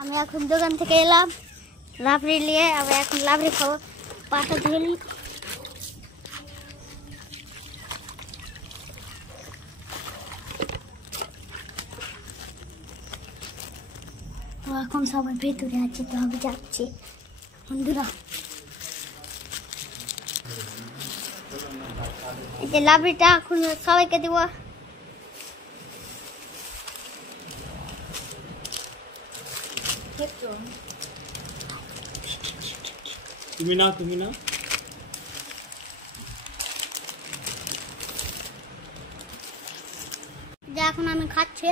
আমি এখন দোকান থেকে এলাম লাবড়ি নিয়ে, আমি এখন লাবড়ি খাবো। পাটা ধুলি তো এখন সবাই ভেতরে আছে, তো আমি যাচ্ছি বন্ধুরা। এই যে লাবড়িটা এখন সবাইকে দিব। তুমি না যে এখন আমি খাচ্ছি।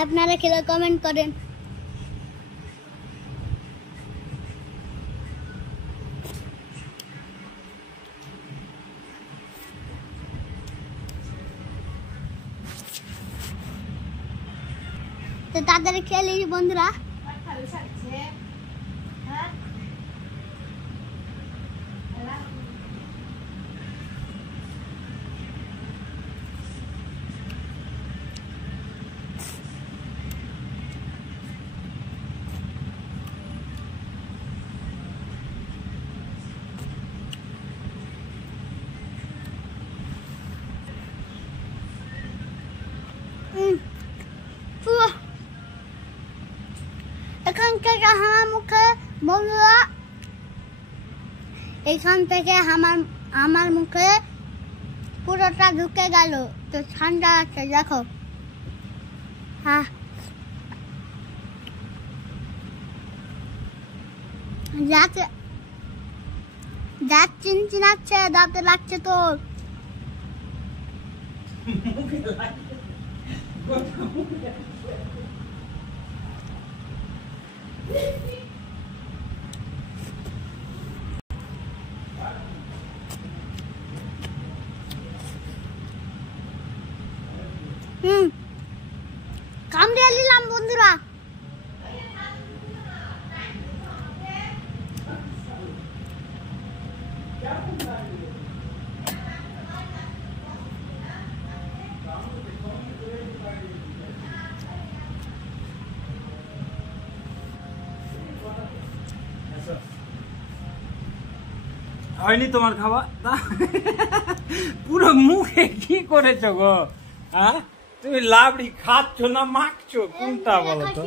আপনারা খেলে কমেন্ট করেন। তো তাদের খেলি বন্ধুরা। এখান থেকে আমার মুখে বন্ধুরা, এখান থেকে আমার মুখে পুরোটা ঢুকে গেল, তো ঠান্ডা আছে দেখো। হ্যাঁ দাঁত চিনচিনাচ্ছে, দাঁতে লাগছে তো। কামড়ে নিলাম বন্ধুরা। হয়নি তোমার খাওয়া? পুরো মুখে কি করেছো গো? হ্যাঁ, তুমি লাবড়ি খাচ্ছ না মাখছো, কোনটা বলো তো?